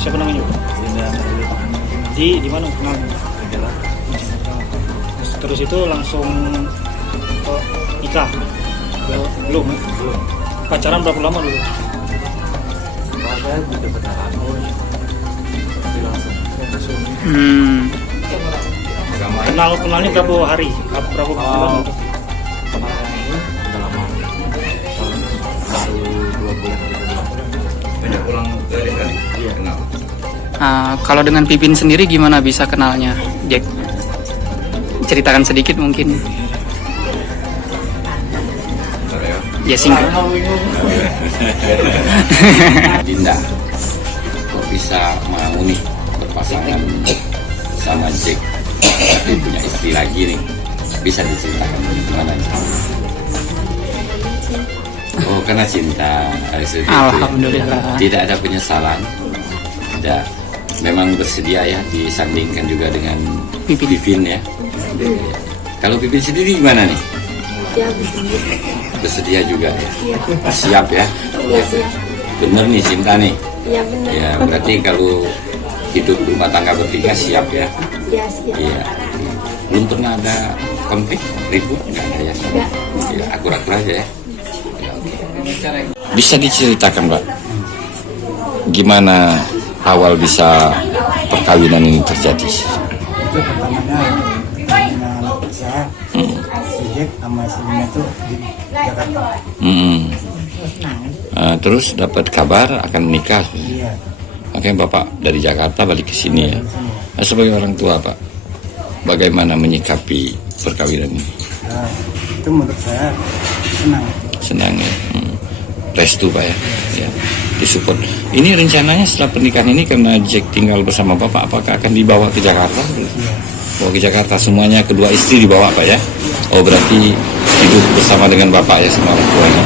Siapa namanya? Di mana kenalnya? Terus itu langsung nikah? Belum. Pacaran berapa lama dulu? Saya udah pacaran, tapi langsung. Kenalnya berapa hari? Berapa bulan? Udah lama. Baru 2 bulan. Banyak pulang dari Iya. kenal. Kalau dengan Pipin sendiri gimana bisa kenalnya, Jack? Ceritakan sedikit mungkin. Bentar ya. Ya singkat. Dinda, kok bisa mau nih berpasangan sama Jack, tapi punya istri lagi nih? Bisa diceritakan gimana? Oh, karena cinta. Seperti itu. Alhamdulillah. Tidak ada penyesalan. Tidak. Memang bersedia ya disandingkan juga dengan Pipin. Pipin ya. Kalau Pipin sendiri gimana nih? Ya, bersedia. Bersedia juga ya. Iya. Siap ya. Iya, siap. Bener nih cinta nih. Iya, benar. Ya berarti kalau hidup rumah tangga bertiga siap ya. Iya, siap. Iya. Belum pernah ada konflik, ribut nggak ada ya? Enggak. Ya, akur-akur aja ya. Ya, oke. Bisa diceritakan, Mbak, gimana awal bisa perkawinan ini terjadi? Itu pertamanya kenal saya si Jack sama si Lina tuh di Jakarta. Terus dapat kabar akan menikah. Iya. Makanya Bapak dari Jakarta balik ke sini ya. Nah, sebagai orang tua, Pak, bagaimana menyikapi perkawinan ini? Nah, itu menurut saya senang. Senang ya. Restu, Pak ya. Ya. Disupport. Ini rencananya setelah pernikahan ini karena Jack tinggal bersama Bapak, apakah akan dibawa ke Jakarta? Bawa ke Jakarta semuanya, kedua istri dibawa, Pak ya. Oh, berarti hidup bersama dengan Bapak ya, sama orang tuanya.